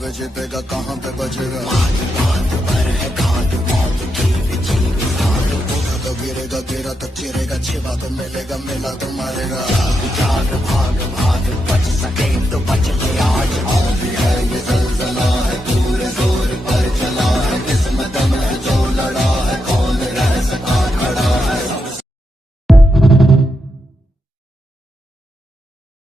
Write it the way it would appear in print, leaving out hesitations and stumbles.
पे छिपेगा कहाँ पे बचेगा। उठा तो गिरेगा, गिरा तो चिरेगा, छिपा तो मिलेगा, मिला तो मारेगा। भाग भाग भाग बच सके तो बच ले आज, और भी है ये